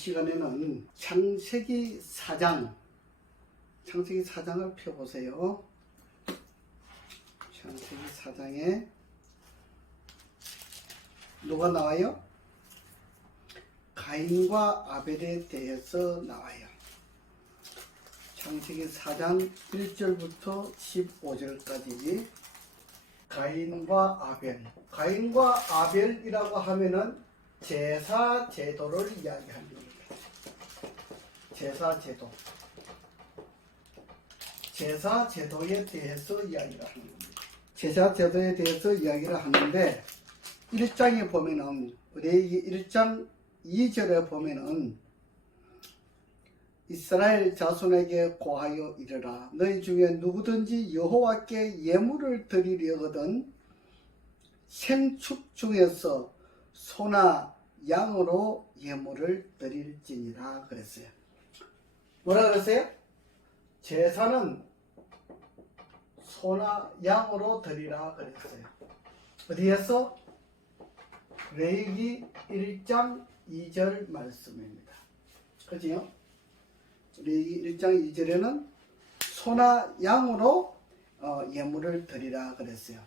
시간에는 창세기 4장, 창세기 4장을 펴보세요. 창세기 4장에 누가 나와요? 가인과 아벨에 대해서 나와요. 창세기 4장 1절부터 15절까지 가인과 아벨. 가인과 아벨이라고 하면은 제사 제도를 이야기하는 겁니다. 제사 제도. 제사 제도에 대해서 이야기를 하는 겁니다. 제사 제도에 대해서 이야기를 하는데 1장에 보면은 레위기 1장 2절에 보면은 이스라엘 자손에게 고하여 이르라. 너희 중에 누구든지 여호와께 예물을 드리려거든 생축 중에서 소나 양으로 예물을 드릴지니라 그랬어요. 뭐라 그랬어요? 제사는 소나 양으로 드리라 그랬어요. 어디에서? 레위기 1장 2절 말씀입니다. 그지요? 레위기 1장 2절에는 소나 양으로 예물을 드리라 그랬어요.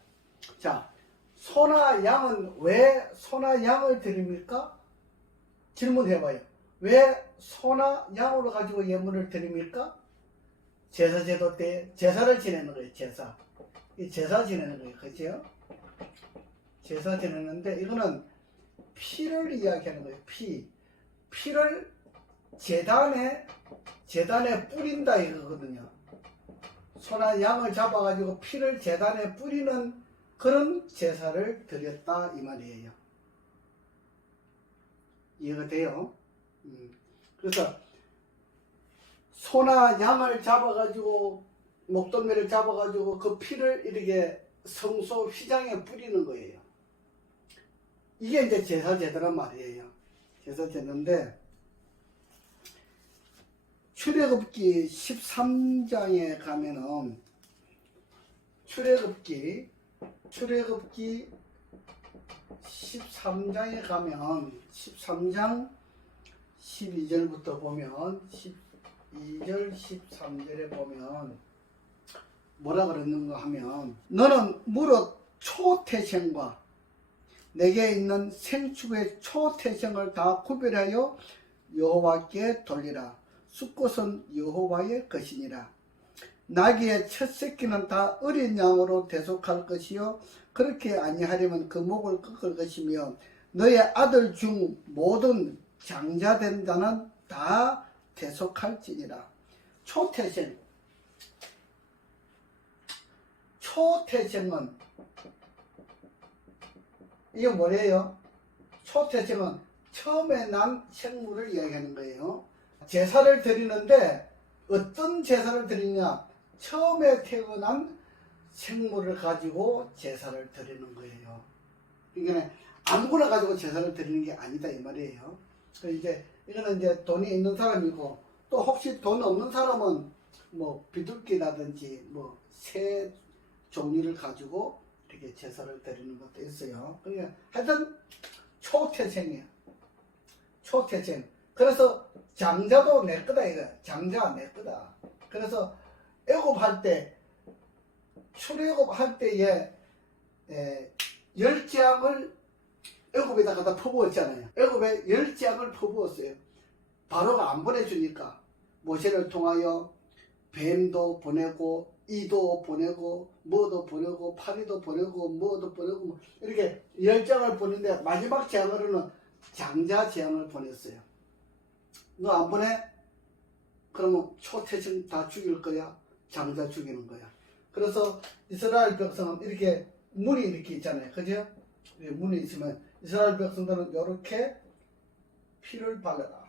자, 소나 양은 왜 소나 양을 드립니까? 질문해봐요. 왜 소나 양으로 가지고 예물을 드립니까? 제사 제도 때 제사를 지내는 거예요. 제사. 이 제사 지내는 거예요. 그죠? 제사 지내는데 이거는 피를 이야기하는 거예요. 피를 제단에 뿌린다 이거거든요. 소나 양을 잡아가지고 피를 제단에 뿌리는 그런 제사를 드렸다 이 말이에요. 이해가 돼요? 그래서 소나 양을 잡아가지고 목덜미를 잡아가지고 그 피를 이렇게 성소 휘장에 뿌리는 거예요. 이게 이제 제사 제도란 말이에요. 제사 제도인데 출애굽기 13장에 가면은 출애굽기 13장에 가면 13장 12절부터 보면 12절 13절에 보면 뭐라 그랬는가 하면 너는 무릇 초태생과 내게 있는 생축의 초태생을 다 구별하여 여호와께 돌리라. 숫것은 여호와의 것이니라. 나귀의 첫 새끼는 다 어린 양으로 대속할 것이요 그렇게 아니하려면 그 목을 꺾을 것이며 너의 아들 중 모든 장자된 자는 다 대속할지니라. 초태생. 초태생은 이게 뭐래요? 초태생은 처음에 난 생물을 이야기하는 거예요. 제사를 드리는데 어떤 제사를 드리냐? 처음에 태어난 생물을 가지고 제사를 드리는 거예요. 그러니까 아무거나 가지고 제사를 드리는 게 아니다 이 말이에요. 이제 이거는 이제 돈이 있는 사람이고 또 혹시 돈 없는 사람은 뭐 비둘기라든지 뭐 새 종류를 가지고 이렇게 제사를 드리는 것도 있어요. 그러니까 하여튼 초태생이에요. 초태생. 그래서 장자도 내 거다 이거. 장자 내 거다. 그래서 애굽할 때 출애굽할 때에 열장을 애굽에다 갖다 퍼부었잖아요. 애굽에 열장을 퍼부었어요. 바로가 안 보내주니까 모세를 통하여 뱀도 보내고 이도 보내고 뭐도 보내고 파리도 보내고 뭐도 보내고 이렇게 10장을 보냈는데 마지막 재앙으로는 장자 재앙을 보냈어요. 너 안 보내? 그러면 초태생 다 죽일 거야. 장자 죽이는 거야. 그래서 이스라엘 백성은 이렇게 문이 이렇게 있잖아요. 그죠? 문이 있으면 이스라엘 백성들은 이렇게 피를 발라라.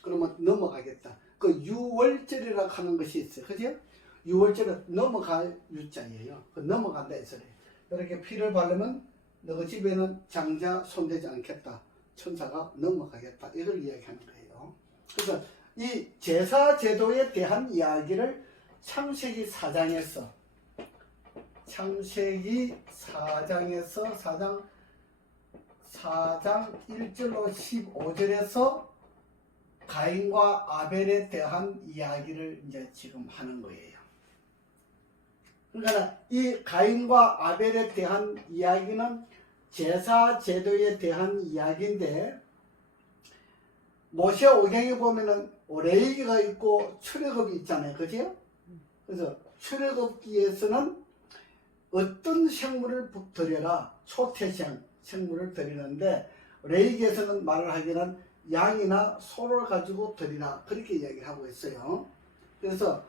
그러면 넘어가겠다. 그 유월절이라고 하는 것이 있어요. 그죠? 유월절은 넘어갈 유자예요. 그 넘어간다 해서 이렇게 피를 바르면 너희 집에는 장자 손대지 않겠다. 천사가 넘어가겠다. 이걸 이야기하는 거예요. 그래서 이 제사 제도에 대한 이야기를 창세기 4장에서 창세기 4장 1절로 15절에서 가인과 아벨에 대한 이야기를 이제 지금 하는 거예요. 그러니까 이 가인과 아벨에 대한 이야기는 제사 제도에 대한 이야기인데, 모세 오경에 보면은 레위기가 있고 출애굽이 있잖아요. 그죠? 그래서 출애굽기에서는 어떤 생물을 드려라, 초태생 생물을 드리는데, 레위기에서는 말을 하기는 양이나 소를 가지고 드리라, 그렇게 이야기를 하고 있어요. 그래서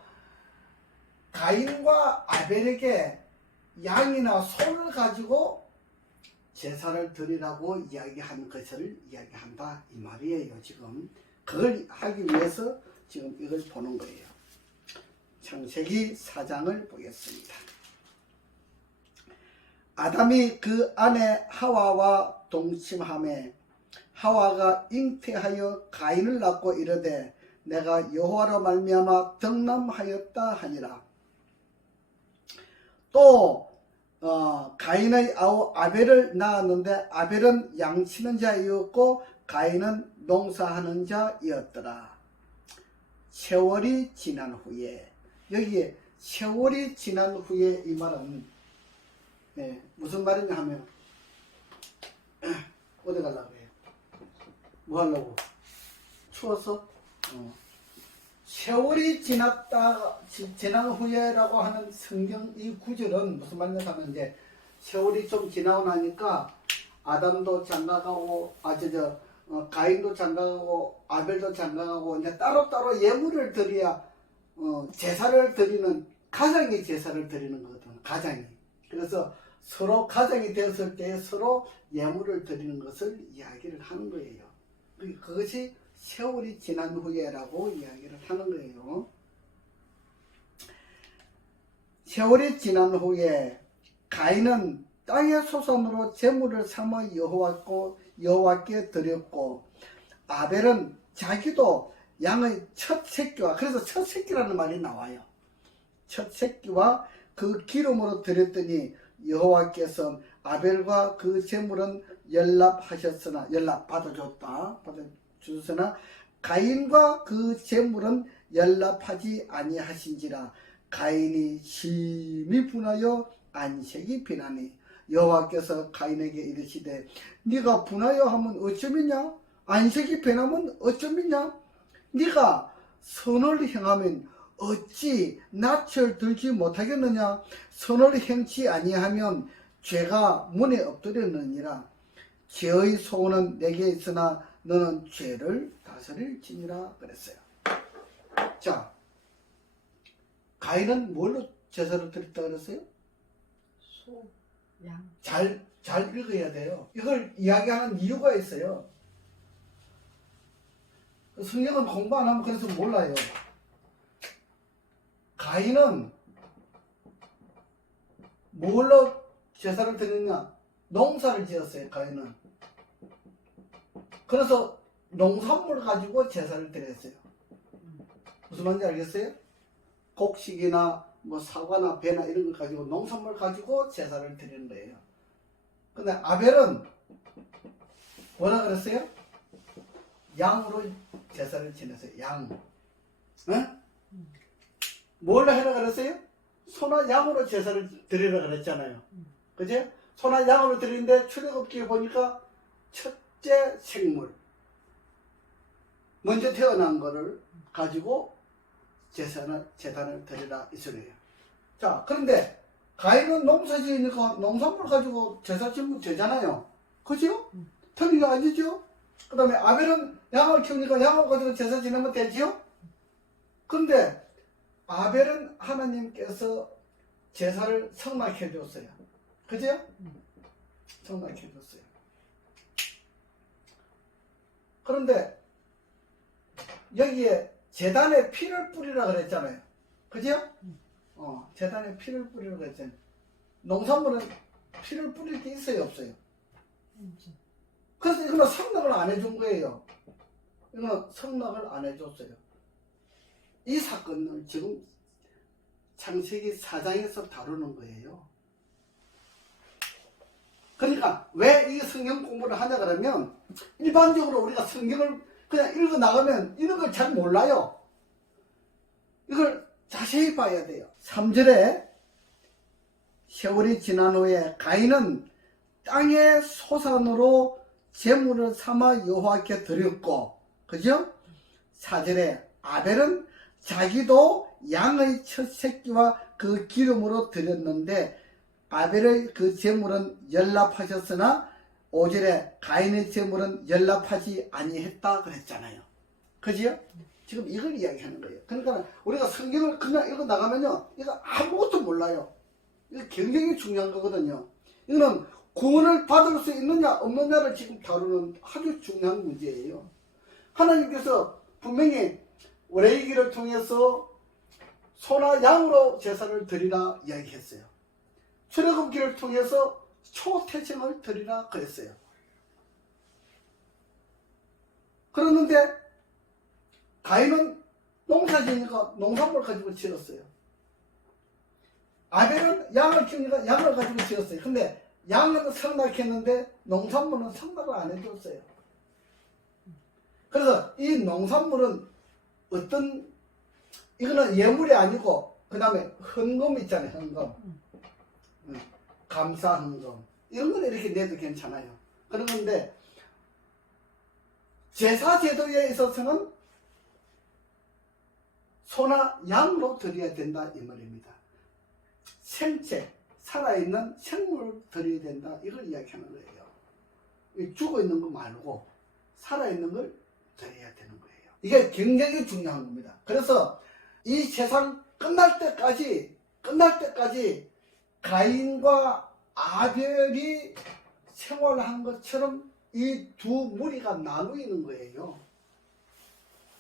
가인과 아벨에게 양이나 소를 가지고 제사를 드리라고 이야기한 것을 이야기한다, 이 말이에요. 지금 그걸 하기 위해서 지금 이걸 보는 거예요. 창세기 4장을 보겠습니다. 아담이 그 아내 하와와 동침하매 하와가 잉태하여 가인을 낳고 이르되 내가 여호와로 말미암아 덕남하였다 하니라. 또 가인의 아우 아벨을 낳았는데 아벨은 양치는 자이었고 가인은 농사하는 자이었더라. 세월이 지난 후에, 여기에 세월이 지난 후에 이 말은 무슨 말이냐 하면, 어디 가려고 해요? 뭐 하려고? 추워서? 세월이 지난 후에라고 하는 성경 이 구절은 무슨 말이냐 하면, 이제 세월이 좀 지나고 나니까 아담도 장가가고 가인도 장가가고 아벨도 장가가고 이제 따로따로 예물을 드려야 제사를 드리는, 가장이 제사를 드리는 거거든. 가장이. 그래서 서로 가장이 되었을 때 서로 예물을 드리는 것을 이야기를 하는 거예요. 그것이 세월이 지난 후에라고 이야기를 하는 거예요. 세월이 지난 후에 가인은 땅의 소산으로 제물을 삼아 여호와께 드렸고, 아벨은 자기도 양의 첫 새끼와, 그래서 첫 새끼라는 말이 나와요. 첫 새끼와 그 기름으로 드렸더니 여호와께서 아벨과 그 제물은 연락 받아주셨으나 가인과 그 제물은 연락하지 아니하신지라. 가인이 심히 분하여 안색이 변하니 여호와께서 가인에게 이르시되 네가 분하여 하면 어쩌겠냐? 안색이 변하면 어쩌겠냐? 네가 선을 행하면 어찌 낯을 들지 못하겠느냐? 선을 행치 아니하면 죄가 문에 엎드렸느니라. 죄의 소원은 내게 있으나 너는 죄를 다스릴지니라 그랬어요. 자, 가인은 뭘로 제사를 드렸다 그랬어요? 소, 양. 잘 읽어야 돼요. 이걸 이야기하는 이유가 있어요. 성경은 공부 안 하면 그래서 몰라요. 가인은 뭘로 제사를 드렸냐? 농사를 지었어요. 가인은. 그래서 농산물 가지고 제사를 드렸어요. 무슨 말인지 알겠어요? 곡식이나 뭐 사과나 배나 이런 걸 가지고, 농산물 가지고 제사를 드리는 거예요. 근데 아벨은 뭐라 그랬어요? 양으로 제사를 지냈어요. 양. 응? 뭘 하라 그랬어요? 소나 양으로 제사를 드리라 그랬잖아요. 그죠? 소나 양으로 드리는데 출애굽기에 보니까 첫째 생물, 먼저 태어난 거를 가지고 제단을 드리라 이 소리예요. 자, 그런데 가인은 농사 지으니까 농산물 가지고 제사 지으면 되잖아요. 그죠? 틀린 거 아니죠? 그 다음에 아벨은 양을 키우니까 양을 가지고 제사 지내면 되지요? 그런데 아벨은 하나님께서 제사를 성낙해 줬어요. 그죠? 성낙해 줬어요. 그런데 여기에 제단에 피를 뿌리라 그랬잖아요. 그죠? 제단에 피를 뿌리라 그랬잖아요. 농산물은 피를 뿌릴 게 있어요, 없어요? 그래서 이거는 성낙을 안 해준 거예요. 이거는 성낙을 안 해줬어요. 이 사건을 지금 창세기 4장에서 다루는 거예요. 그러니까 왜 이 성경 공부를 하냐 그러면, 일반적으로 우리가 성경을 그냥 읽어 나가면 이런 걸 잘 몰라요. 이걸 자세히 봐야 돼요. 3절에 세월이 지난 후에 가인은 땅의 소산으로 제물을 삼아 여호와께 드렸고, 그죠? 4절에 아벨은 자기도 양의 첫 새끼와 그 기름으로 드렸는데 아벨의 그 제물은 연락하셨으나 5절에 가인의 제물은 연락하지 아니했다 그랬잖아요. 그죠? 지금 이걸 이야기하는 거예요. 그러니까 우리가 성경을 그냥 읽어 나가면요, 이거 아무것도 몰라요. 이거 굉장히 중요한 거거든요. 이거는 구원을 받을 수 있느냐 없느냐를 지금 다루는 아주 중요한 문제예요. 하나님께서 분명히 레위기를 통해서 소나 양으로 제사를 드리라 이야기했어요. 출애굽기를 통해서 초태생을 드리라 그랬어요. 그러는데 가인은 농사지니까 농산물 가지고 지었어요. 아벨은 양을 키우니까 양을 가지고 지었어요. 근데 양은 성낙했는데 농산물은 성낙을 안 해줬어요. 그래서 이 농산물은 어떤, 이거는 예물이 아니고 그 다음에 헌금 있잖아요. 헌금, 감사 헌금, 이런 건 이렇게 내도 괜찮아요. 그런데 제사 제도에 있어서는 소나 양으로 드려야 된다 이 말입니다. 생체, 살아있는 생물을 드려야 된다, 이걸 이야기하는 거예요. 죽어있는 거 말고 살아있는 걸 드려야 되는 거예요. 이게 굉장히 중요한 겁니다. 그래서 이 세상 끝날 때까지 가인과 아벨이 생활한 것처럼 이 두 무리가 나누이는 거예요.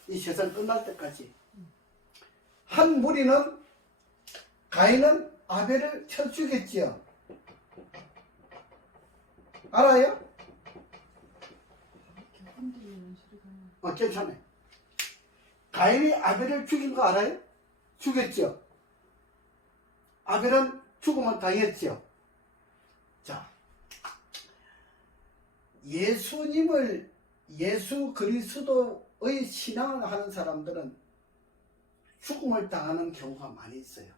이 세상 끝날 때까지. 한 무리는, 가인은 아벨을 쳐 죽였지요. 알아요? 괜찮아요. 가인이 아벨을 죽인 거 알아요? 죽였죠. 아벨은 죽음을 당했죠. 자, 예수 그리스도의 신앙을 하는 사람들은 죽음을 당하는 경우가 많이 있어요.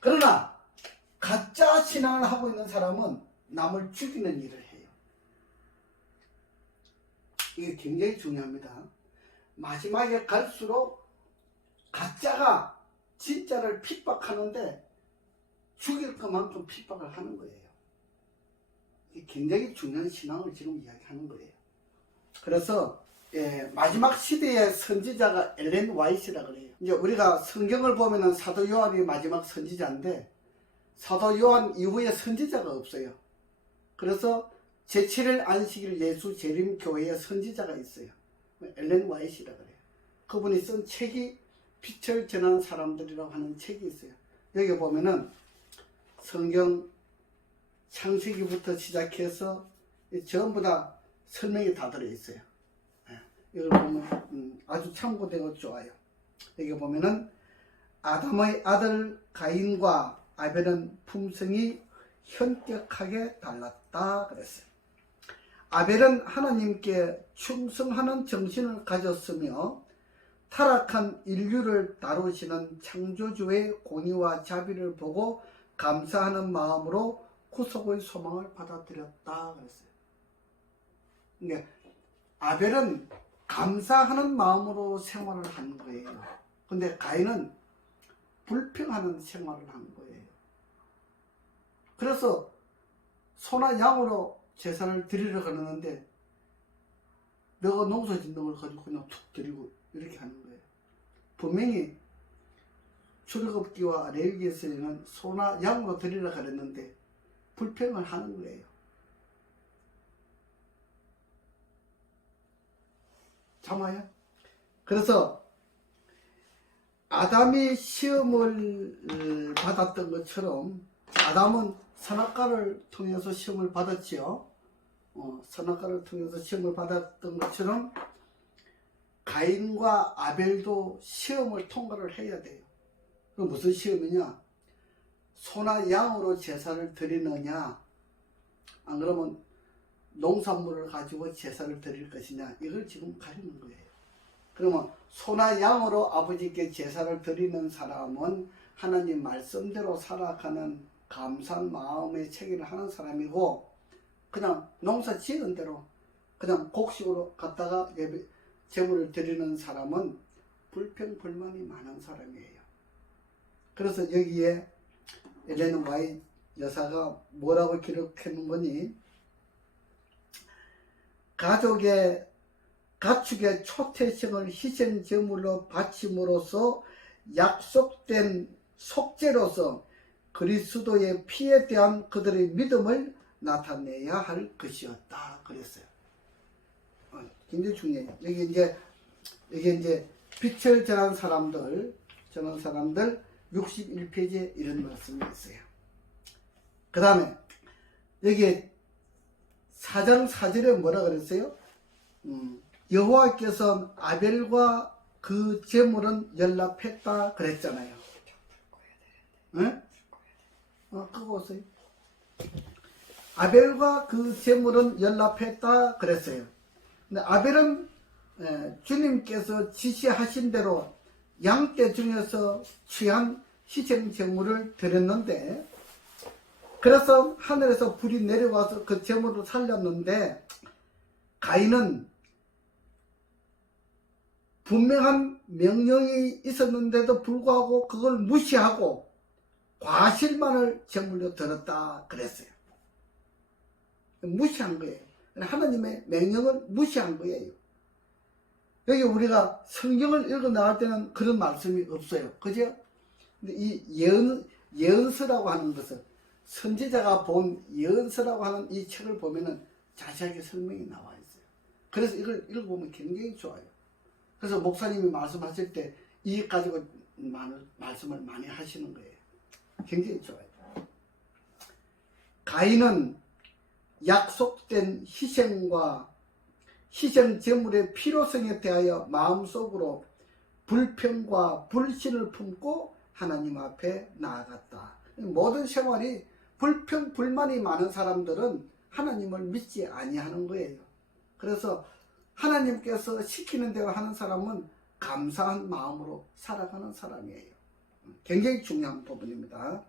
그러나 가짜 신앙을 하고 있는 사람은 남을 죽이는 일을 해요. 이게 굉장히 중요합니다. 마지막에 갈수록 가짜가 진짜를 핍박하는데 죽일 것만큼 핍박을 하는 거예요. 이게 굉장히 중요한 신앙을 지금 이야기하는 거예요. 그래서 마지막 시대의 선지자가 엘렌 와이트라 그래요. 이제 우리가 성경을 보면은 사도 요한이 마지막 선지자인데 사도 요한 이후에 선지자가 없어요. 그래서 제7일 안식일 예수 재림 교회의 선지자가 있어요. 엘렌 와이트라 그래요. 그분이 쓴 책이 빛을 전하는 사람들이라고 하는 책이 있어요. 여기 보면은 성경 창세기부터 시작해서 전부 다 설명이 다 들어있어요. 이걸 보면 아주 참고되고 좋아요. 여기 보면은 아담의 아들 가인과 아벨은 품성이 현격하게 달랐다 그랬어요. 아벨은 하나님께 충성하는 정신을 가졌으며 타락한 인류를 다루시는 창조주의 공의와 자비를 보고 감사하는 마음으로 구속의 소망을 받아들였다 그랬어요. 그러니까 아벨은 감사하는 마음으로 생활을 한 거예요. 근데 가인은 불평하는 생활을 한 거예요. 그래서 소나 양으로 제사를 드리러 가는데 너가 농사 짓는 걸 가지고 그냥 툭 드리고 이렇게 하는 거예요. 분명히 출애굽기와 레위기에서는 소나 양으로 드리러 가랬는데 불평을 하는 거예요. 참아요. 그래서 아담이 시험을 받았던 것처럼 아담은 선악과를 통해서 시험을 받았지요. 선악과를 통해서 시험을 받았던 것처럼 가인과 아벨도 시험을 통과를 해야 돼요. 그 무슨 시험이냐? 소나 양으로 제사를 드리느냐, 안 그러면 농산물을 가지고 제사를 드릴 것이냐, 이걸 지금 가리는 거예요. 그러면 소나 양으로 아버지께 제사를 드리는 사람은 하나님 말씀대로 살아가는 감사한 마음의 체계를 하는 사람이고, 그냥 농사 지은 대로 그냥 곡식으로 갖다가 제물을 드리는 사람은 불평불만이 많은 사람이에요. 그래서 여기에 엘레는 와이트 여사가 뭐라고 기록해 놓은 거니, 가축의 초태성을 희생제물로 바침으로써 약속된 속죄로서 그리스도의 피에 대한 그들의 믿음을 나타내야 할 것이었다 그랬어요. 굉장히 중요해요. 이게 이제 빛을 전한 사람들 61페이지에 이런 말씀이 있어요. 그 다음에 여기 4장 4절에 뭐라 그랬어요? 여호와께서 아벨과 그 제물은 연락했다 그랬잖아요. 응? 그거 보세요. 아벨과 그 제물은 연락했다 그랬어요. 근데 아벨은 주님께서 지시하신 대로 양떼 중에서 취한 희생 제물을 드렸는데, 그래서 하늘에서 불이 내려와서 그 제물을 살렸는데, 가인은 분명한 명령이 있었는데도 불구하고 그걸 무시하고 과실만을 제물로 드렸다 그랬어요. 무시한 거예요. 하나님의 명령을 무시한 거예요. 여기 우리가 성경을 읽어 나갈 때는 그런 말씀이 없어요. 그죠? 근데 이 예언서라고 하는 것은, 선지자가 본 예언서라고 하는 이 책을 보면은 자세하게 설명이 나와 있어요. 그래서 이걸 읽어보면 굉장히 좋아요. 그래서 목사님이 말씀하실 때 이 가지고 말씀을 많이 하시는 거예요. 굉장히 좋아요. 가인은 약속된 희생 제물의 필요성에 대하여 마음속으로 불평과 불신을 품고 하나님 앞에 나아갔다. 모든 생활이 불평 불만이 많은 사람들은 하나님을 믿지 아니하는 거예요. 그래서 하나님께서 시키는 대로 하는 사람은 감사한 마음으로 살아가는 사람이에요. 굉장히 중요한 부분입니다.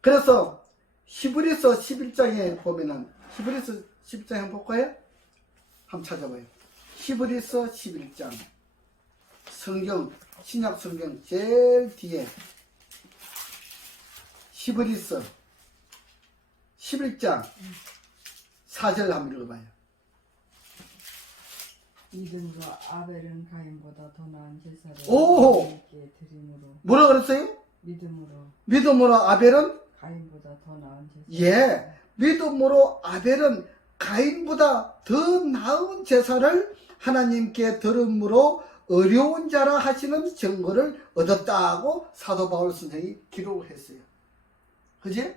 그래서 히브리서 11장에 보면은, 히브리서 11장 한번 볼까요? 한번 찾아봐요. 히브리서 11장, 신약 성경 제일 뒤에 히브리서 11장 4절 한번 읽어봐요. 믿음과 아벨은 가인보다 더 나은 제사를 오! 하나님께 드림으로. 뭐라 그랬어요? 믿음으로 아벨은? 가인보다 더 나은 제사. 예, 믿음으로 아벨은 가인보다 더 나은 제사를 하나님께 드림으로 어려운 자라 하시는 증거를 얻었다고 사도 바울 선생이 기록을 했어요. 그지?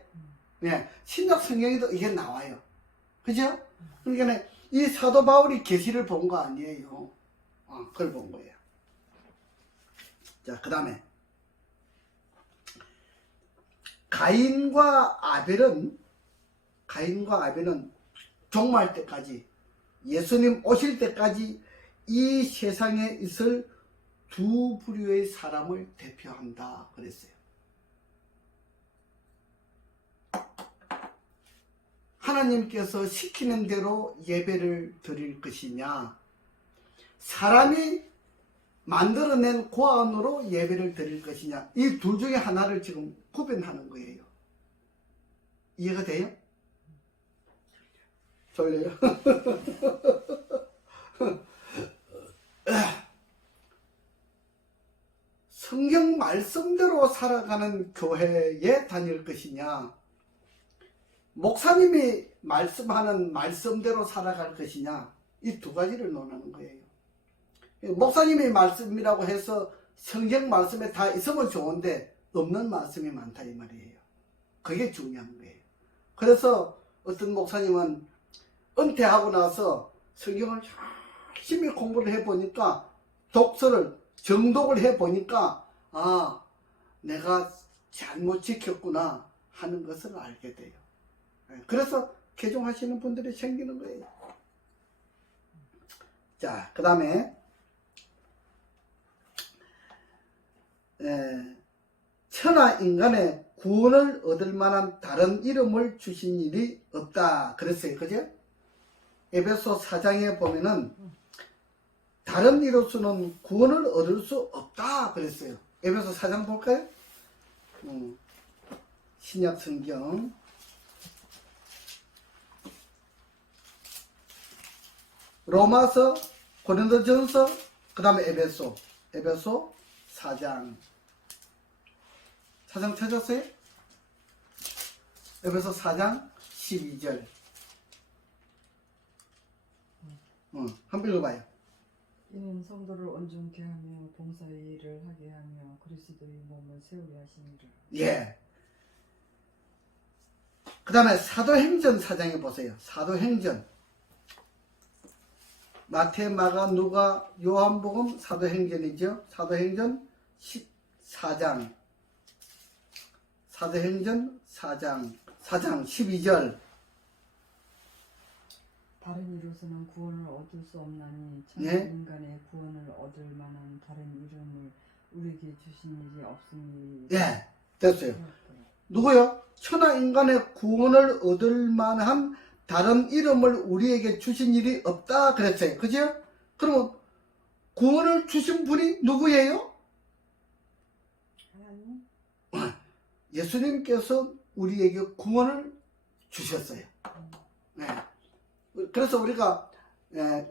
네, 신약 성경에도 이게 나와요. 그죠? 그러니까 이 사도 바울이 계시를 본 거 아니에요. 그걸 본 거예요. 자, 그 다음에 가인과 아벨은 종말 때까지, 예수님 오실 때까지 이 세상에 있을 두 부류의 사람을 대표한다 그랬어요. 하나님께서 시키는 대로 예배를 드릴 것이냐, 사람이 만들어낸 고안으로 예배를 드릴 것이냐, 이 둘 중에 하나를 지금 구별하는 거예요. 이해가 돼요? 졸려요? 성경 말씀대로 살아가는 교회에 다닐 것이냐, 목사님이 말씀하는 말씀대로 살아갈 것이냐, 이 두 가지를 논하는 거예요. 목사님이 말씀이라고 해서 성경 말씀에 다 있으면 좋은데 없는 말씀이 많다 이 말이에요. 그게 중요한 거예요. 그래서 어떤 목사님은 은퇴하고 나서 성경을 열심히 공부를 해보니까, 정독을 해보니까, 내가 잘못 지켰구나 하는 것을 알게 돼요. 그래서 개종하시는 분들이 생기는 거예요. 자, 그 다음에 천하 인간의 구원을 얻을 만한 다른 이름을 주신 일이 없다 그랬어요. 그죠? 에베소 4장에 보면은 다른 이로서는 구원을 얻을 수 없다 그랬어요. 에베소 4장 볼까요? 신약 성경 로마서, 고린도전서, 그 다음에 에베소 4장. 사장 찾았어요? 에베소 4장 12절. 한번 읽어봐요. 이는 성도를 온전케 하며 봉사의 일을 하게 하며 그리스도의 몸을 세우게 하시니라. 예. 그 다음에 사도행전 4장에 보세요. 사도행전. 마태, 마가, 누가, 요한복음, 사도행전이죠. 사도행전 14장. 사도행전 4장 12절. 다른 이로서는 구원을 얻을 수 없나니 예? 천하 인간의 구원을 얻을 만한 다른 이름을 우리에게 주신 일이 없으니. 예, 됐어요. 누구요? 천하 인간의 구원을 얻을 만한 다른 이름을 우리에게 주신 일이 없다 그랬어요. 그죠? 그러면 구원을 주신 분이 누구예요? 하나님? 예수님께서 우리에게 구원을 주셨어요. 네. 그래서 우리가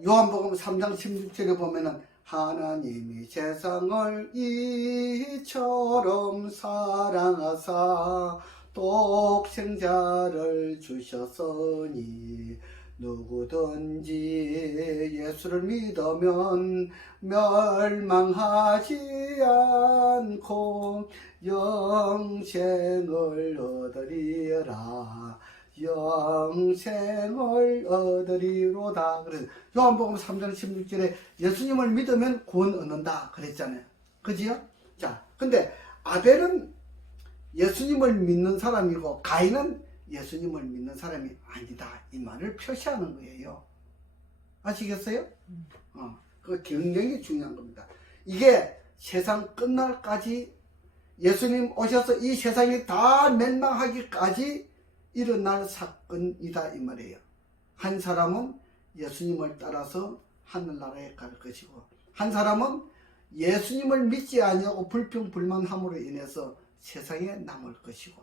요한복음 3장 16절에 보면은 하나님이 세상을 이처럼 사랑하사 독생자를 주셨으니 누구든지 예수를 믿으면 멸망하지 않고 영생을 얻으리라. 영생을 얻으리로다. 그래서 요한복음 3장 16절에 예수님을 믿으면 구원 얻는다 그랬잖아요. 그지요? 자, 근데 아벨은 예수님을 믿는 사람이고 가인은 예수님을 믿는 사람이 아니다 이 말을 표시하는 거예요. 아시겠어요? 그거 굉장히 중요한 겁니다. 이게 세상 끝날까지 예수님 오셔서 이 세상이 다 멸망하기까지 일어날 사건이다 이 말이에요. 한 사람은 예수님을 따라서 하늘나라에 갈 것이고 한 사람은 예수님을 믿지 아니하고 불평불만함으로 인해서 세상에 남을 것이고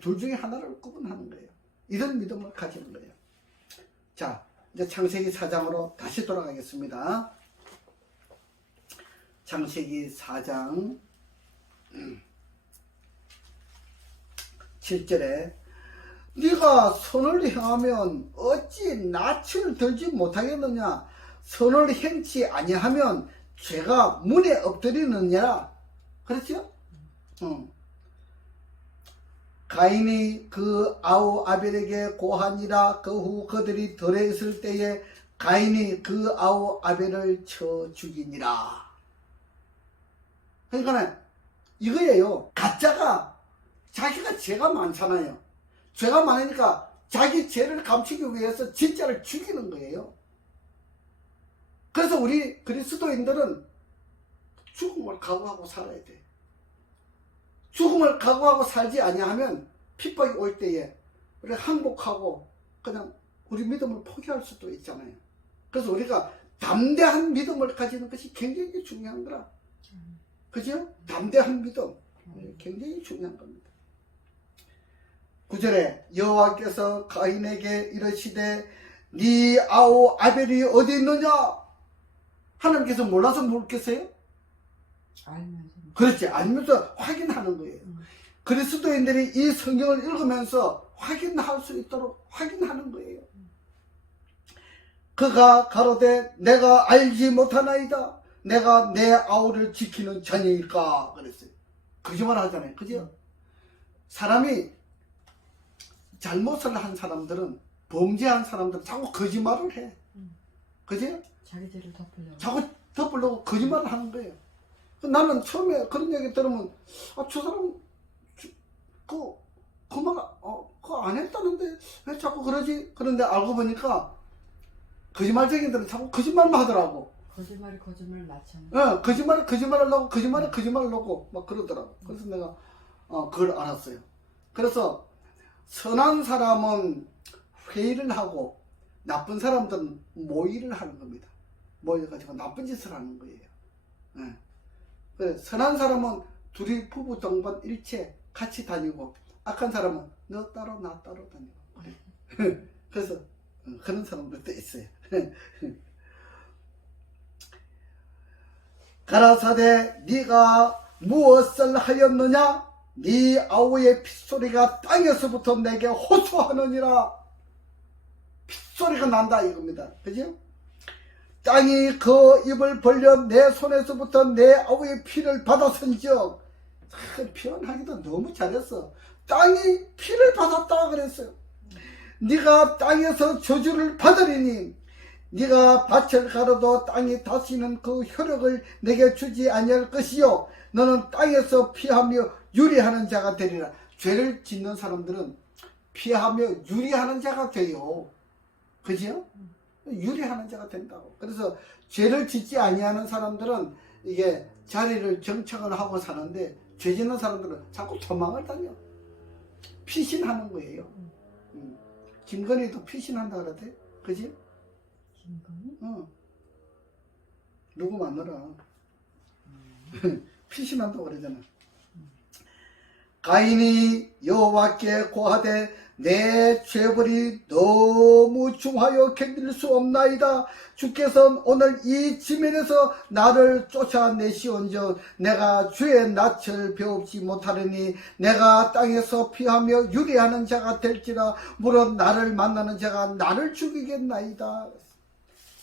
둘 중에 하나를 구분하는 거예요. 이런 믿음을 가지는 거예요. 자, 이제 창세기 4장으로 다시 돌아가겠습니다. 창세기 4장 7절에 네가 선을 행하면 어찌 낯을 들지 못하겠느냐? 선을 행치 아니하면 죄가 문에 엎드리느냐? 그렇죠? 가인이 그 아우 아벨에게 고하니라. 그 후 그들이 들에 있을 때에 가인이 그 아우 아벨을 쳐 죽이니라. 그러니까 이거예요. 가짜가 자기가 죄가 많잖아요. 죄가 많으니까 자기 죄를 감추기 위해서 진짜를 죽이는 거예요. 그래서 우리 그리스도인들은 죽음을 각오하고 살아야 돼. 죽음을 각오하고 살지 아니하면 핍박이 올 때에 우리 항복하고 그냥 우리 믿음을 포기할 수도 있잖아요. 그래서 우리가 담대한 믿음을 가지는 것이 굉장히 중요한 거라. 그죠? 담대한 믿음 굉장히 중요한 겁니다. 9절에 여호와께서 가인에게 이르시되 네 아우 아벨이 어디 있느냐? 하나님께서 몰라서 물겠어요? 알면서. 그렇지. 알면서 확인하는 거예요. 그리스도인들이 이 성경을 읽으면서 확인할 수 있도록 확인하는 거예요. 그가 가로되 내가 알지 못하나이다. 내가 내 아우를 지키는 자니일까? 그랬어요. 거짓말 하잖아요. 그죠? 사람이 잘못을 한 사람들은, 범죄한 사람들은 자꾸 거짓말을 해. 그죠? 자기 죄를 덮으려고. 자꾸 덮으려고 거짓말을 하는 거예요. 나는 처음에 그런 얘기 들으면, 저 사람, 그 말, 그거 안 했다는데 왜 자꾸 그러지? 그런데 알고 보니까 거짓말쟁이들은 자꾸 거짓말만 하더라고. 거짓말이 거짓말 낳잖아. 예, 거짓말을 하고 거짓말을 하고 막 그러더라고. 그래서 내가 그걸 알았어요. 그래서 선한 사람은 회의를 하고 나쁜 사람들은 모의를 하는 겁니다. 모여가지고 나쁜 짓을 하는 거예요. 예. 그래, 선한 사람은 둘이 부부 동반 일체 같이 다니고 악한 사람은 너 따로 나 따로 다니고 그래. 그래서 그런 사람들도 있어요. 가라사대 네가 무엇을 하였느냐? 네 아우의 핏소리가 땅에서부터 내게 호소하느니라. 핏소리가 난다 이겁니다. 그죠? 땅이 그 입을 벌려 내 손에서부터 내 아우의 피를 받았은즉, 표현하기도 너무 잘했어. 땅이 피를 받았다 그랬어요. 네가 땅에서 저주를 받으리니 네가 밭을 가로도 땅이 다시는 그 효력을 내게 주지 아니할 것이요 너는 땅에서 피하며 유리하는 자가 되리라. 죄를 짓는 사람들은 피하며 유리하는 자가 돼요. 그죠? 유리하는 자가 된다고. 그래서 죄를 짓지 아니하는 사람들은 이게 자리를 정착을 하고 사는데, 죄 짓는 사람들은 자꾸 도망을 다녀. 피신하는 거예요. 김건희도 피신한다 그러대. 그지? 김건희? 누구 만나라. 피신한다고 그러잖아. 가인이 여호와께 고하되 내 죄벌이 너무 중하여 견딜 수 없나이다. 주께서는 오늘 이 지면에서 나를 쫓아내시온즉 내가 주의 낯을 배웁지 못하리니 내가 땅에서 피하며 유리하는 자가 될지라 물론 나를 만나는 자가 나를 죽이겠나이다.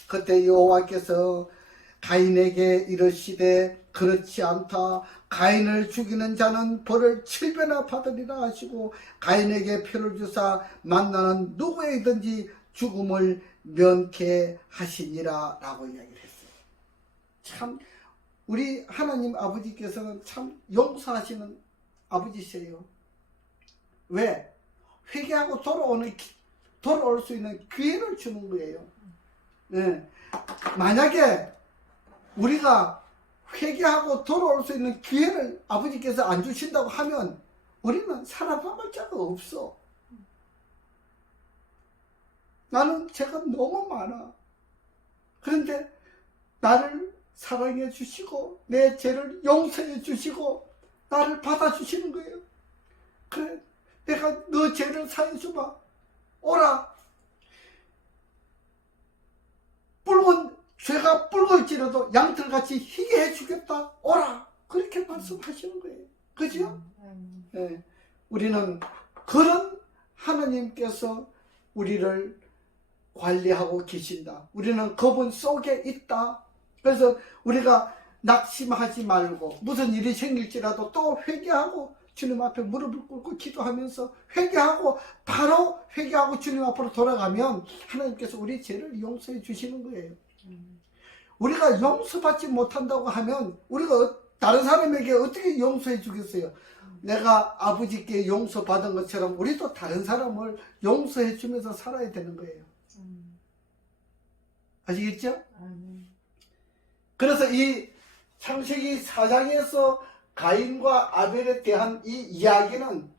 그때 여호와께서 가인에게 이르시되 그렇지 않다. 가인을 죽이는 자는 벌을 7배나 받으리라 하시고 가인에게 표를 주사 만나는 누구에든지 죽음을 면케 하시니라 라고 이야기를 했어요. 참 우리 하나님 아버지께서는 참 용서하시는 아버지세요. 왜? 회개하고 돌아올 수 있는 기회를 주는 거예요. 네. 만약에 우리가 회개하고 돌아올 수 있는 기회를 아버지께서 안 주신다고 하면 우리는 살아남을 자가 없어. 나는 죄가 너무 많아. 그런데 나를 사랑해 주시고 내 죄를 용서해 주시고 나를 받아주시는 거예요. 그래, 내가 너 죄를 사해 주마. 오라. 죄가 붉을지라도 양털같이 희게 해주겠다. 오라. 그렇게 말씀하시는 거예요. 그죠? 네. 우리는 그런 하나님께서 우리를 관리하고 계신다. 우리는 그분 속에 있다. 그래서 우리가 낙심하지 말고 무슨 일이 생길지라도 또 회개하고 주님 앞에 무릎을 꿇고 기도하면서 회개하고 바로 회개하고 주님 앞으로 돌아가면 하나님께서 우리 죄를 용서해 주시는 거예요. 우리가 용서받지 못한다고 하면 우리가 다른 사람에게 어떻게 용서해 주겠어요? 내가 아버지께 용서받은 것처럼 우리도 다른 사람을 용서해 주면서 살아야 되는 거예요. 아시겠죠? 그래서 이 창세기 4장에서 가인과 아벨에 대한 이 이야기는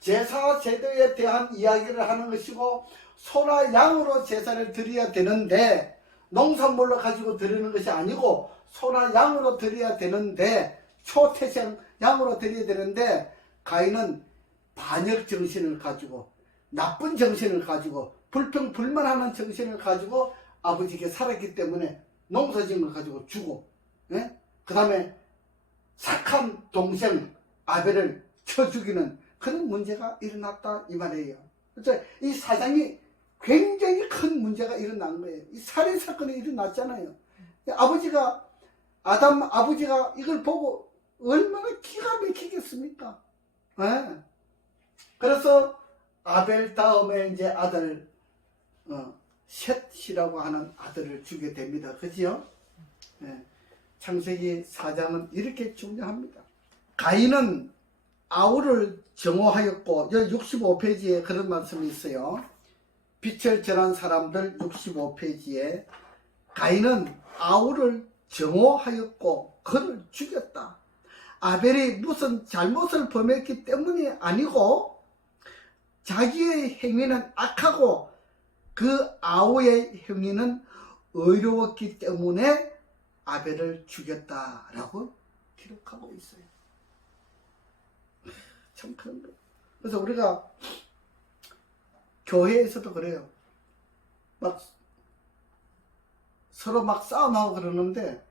제사 제도에 대한 이야기를 하는 것이고 소나 양으로 제사를 드려야 되는데 농산물로 가지고 드리는 것이 아니고 소나 양으로 드려야 되는데 초태생 양으로 드려야 되는데 가인은 반역 정신을 가지고 나쁜 정신을 가지고 불평불만하는 정신을 가지고 아버지께 살았기 때문에 농사진 걸 가지고 주고 그 다음에 착한 동생 아벨을 쳐 죽이는 그런 문제가 일어났다 이 말이에요. 그래서 이 사장이 굉장히 큰 문제가 일어난 거예요. 이 살인 사건이 일어났잖아요. 아버지가 이걸 보고 얼마나 기가 막히겠습니까? 그래서 아벨 다음에 이제 아들 셋이라고 하는 아들을 주게 됩니다. 그죠? 창세기 4장은 이렇게 중요합니다. 가인은 아우를 정오하였고, 여기 65페이지에 그런 말씀이 있어요. 빛을 전한 사람들 65페이지에 가인은 아우를 정오하였고 그를 죽였다. 아벨이 무슨 잘못을 범했기 때문이 아니고 자기의 행위는 악하고 그 아우의 행위는 의로웠기 때문에 아벨을 죽였다라고 기록하고 있어요. 참 그런 거예요. 그래서 우리가 교회에서도 그래요. 막 서로 막 싸움하고 그러는데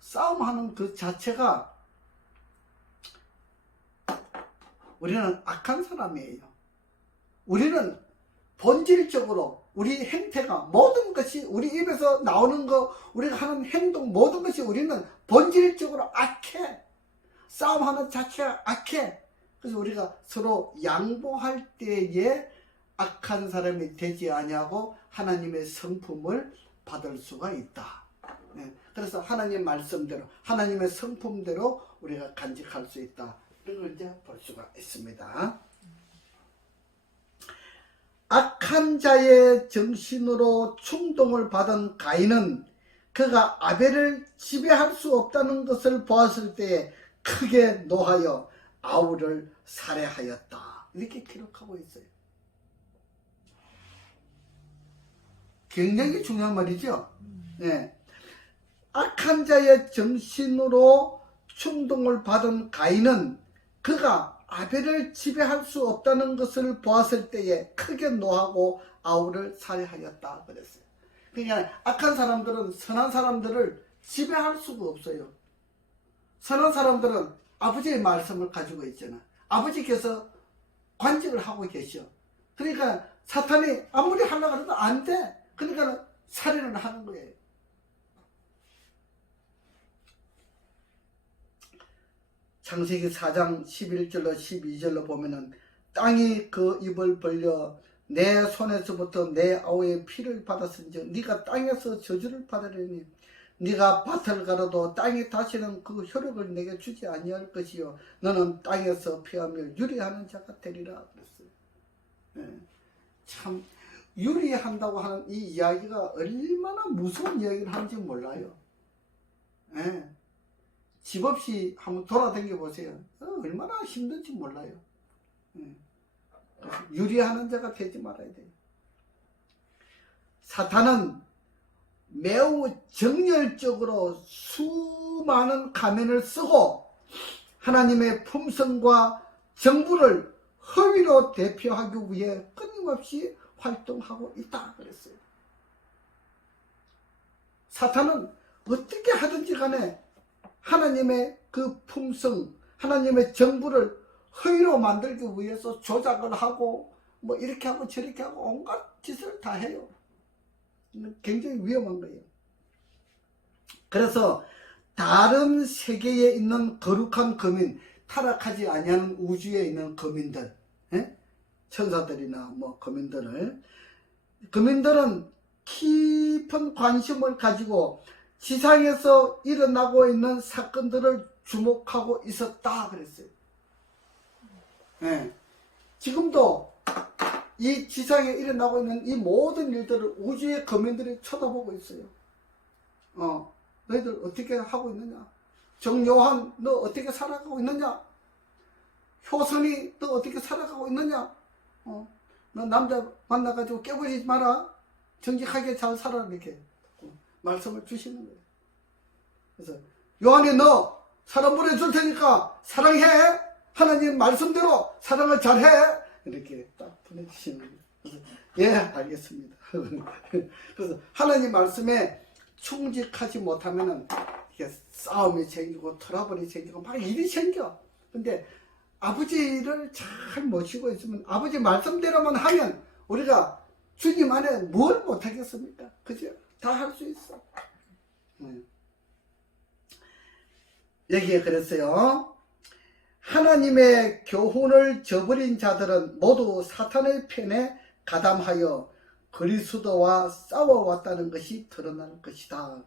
싸움하는 그 자체가 우리는 악한 사람이에요. 우리는 본질적으로 우리 행태가 모든 것이 우리 입에서 나오는 거 우리가 하는 행동 모든 것이 우리는 본질적으로 악해. 싸움하는 자체가 악해. 그래서 우리가 서로 양보할 때에 악한 사람이 되지 아니하고 하나님의 성품을 받을 수가 있다. 네. 그래서 하나님 말씀대로 하나님의 성품대로 우리가 간직할 수 있다. 이런 걸 이제 볼 수가 있습니다. 악한 자의 정신으로 충동을 받은 가인은 그가 아벨을 지배할 수 없다는 것을 보았을 때에 크게 노하여 아우를 살해하였다. 이렇게 기록하고 있어요. 굉장히 중요한 말이죠. 네. 악한 자의 정신으로 충동을 받은 가인은 그가 아벨을 지배할 수 없다는 것을 보았을 때에 크게 노하고 아우를 살해하였다 그랬어요. 그러니까 악한 사람들은 선한 사람들을 지배할 수가 없어요. 선한 사람들은 아버지의 말씀을 가지고 있잖아. 아버지께서 관직을 하고 계셔. 그러니까 사탄이 아무리 하려고 해도 안 돼. 그러니까 살인을 하는 거예요. 창세기 4장 11절로 12절로 보면은 땅이 그 입을 벌려 내 손에서부터 내 아우의 피를 받았은즉 네가 땅에서 저주를 받으려니 네가 밭을 가로도 땅이 다시는 그 효력을 내게 주지 아니할 것이요 너는 땅에서 피하며 유리하는 자가 되리라 그랬어요. 네. 참 유리한다고 하는 이 이야기가 얼마나 무서운 이야기를 하는지 몰라요. 네. 집 없이 한번 돌아다녀 보세요. 얼마나 힘든지 몰라요. 유리하는 자가 되지 말아야 돼요. 사탄은 매우 정열적으로 수많은 가면을 쓰고 하나님의 품성과 정부를 허위로 대표하기 위해 끊임없이 활동하고 있다 그랬어요. 사탄은 어떻게 하든지 간에 하나님의 그 품성, 하나님의 정부를 허위로 만들기 위해서 조작을 하고 뭐 이렇게 하고 저렇게 하고 온갖 짓을 다 해요. 굉장히 위험한 거예요. 그래서 다른 세계에 있는 거룩한 거민, 타락하지 아니하는 우주에 있는 거민들, 천사들이나 뭐 거민들은 깊은 관심을 가지고 지상에서 일어나고 있는 사건들을 주목하고 있었다 그랬어요. 네. 지금도 이 지상에 일어나고 있는 이 모든 일들을 우주의 거민들이 쳐다보고 있어요. 너희들 어떻게 하고 있느냐? 정요한 너 어떻게 살아가고 있느냐? 효선이 너 어떻게 살아가고 있느냐? 너 남자 만나가지고 깨부리지 마라. 정직하게 잘 살아 이렇게 말씀을 주시는 거예요. 그래서 요한이 너 사랑 보내줄 테니까 사랑해. 하나님 말씀대로 사랑을 잘해. 이렇게 딱 보내주시는 거예요. 그래서 예 알겠습니다. 그래서 하나님 말씀에 충직하지 못하면은 이게 싸움이 생기고 트러블이 생기고 막 일이 생겨. 근데 아버지를 잘 모시고 있으면 아버지 말씀대로만 하면 우리가 주님 안에 뭘 못하겠습니까? 그죠? 다 할 수 있어. 여기에 그랬어요. 하나님의 교훈을 저버린 자들은 모두 사탄의 편에 가담하여 그리스도와 싸워왔다는 것이 드러날 것이다.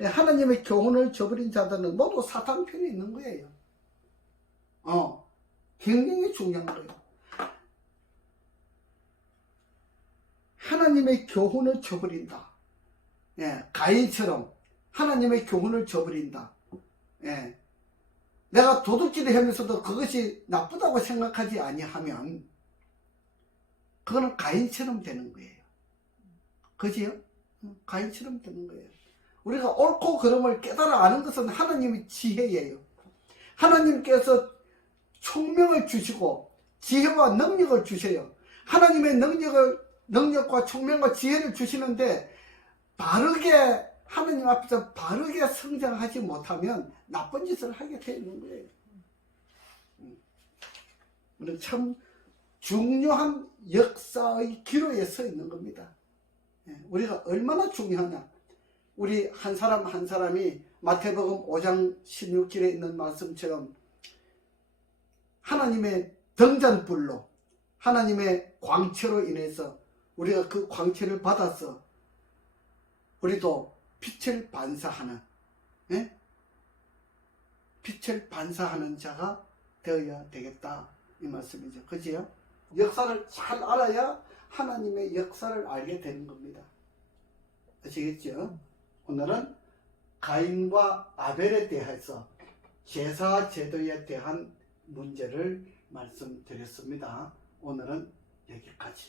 하나님의 교훈을 저버린 자들은 모두 사탄 편에 있는 거예요. 굉장히 중요한 거예요. 하나님의 교훈을 저버린다. 예, 가인처럼 하나님의 교훈을 저버린다. 예, 내가 도둑질을 하면서도 그것이 나쁘다고 생각하지 아니하면 그거는 가인처럼 되는 거예요. 그지요? 가인처럼 되는 거예요. 우리가 옳고 그름을 깨달아 아는 것은 하나님의 지혜예요. 하나님께서 총명을 주시고 지혜와 능력을 주셔요. 하나님의 능력과 총명과 지혜를 주시는데 바르게 하나님 앞에서 바르게 성장하지 못하면 나쁜 짓을 하게 되는 거예요. 우리는 참 중요한 역사의 기로에 서 있는 겁니다. 우리가 얼마나 중요하냐. 우리 한 사람 한 사람이 마태복음 5장 16절에 있는 말씀처럼 하나님의 등잔불로 하나님의 광채로 인해서 우리가 그 광채를 받아서 우리도 빛을 반사하는, 빛을 반사하는 자가 되어야 되겠다 이 말씀이죠. 그지요? 역사를 잘 알아야 하나님의 역사를 알게 되는 겁니다. 아시겠죠? 오늘은 가인과 아벨에 대해서 제사 제도에 대한 문제를 말씀드렸습니다. 오늘은 여기까지.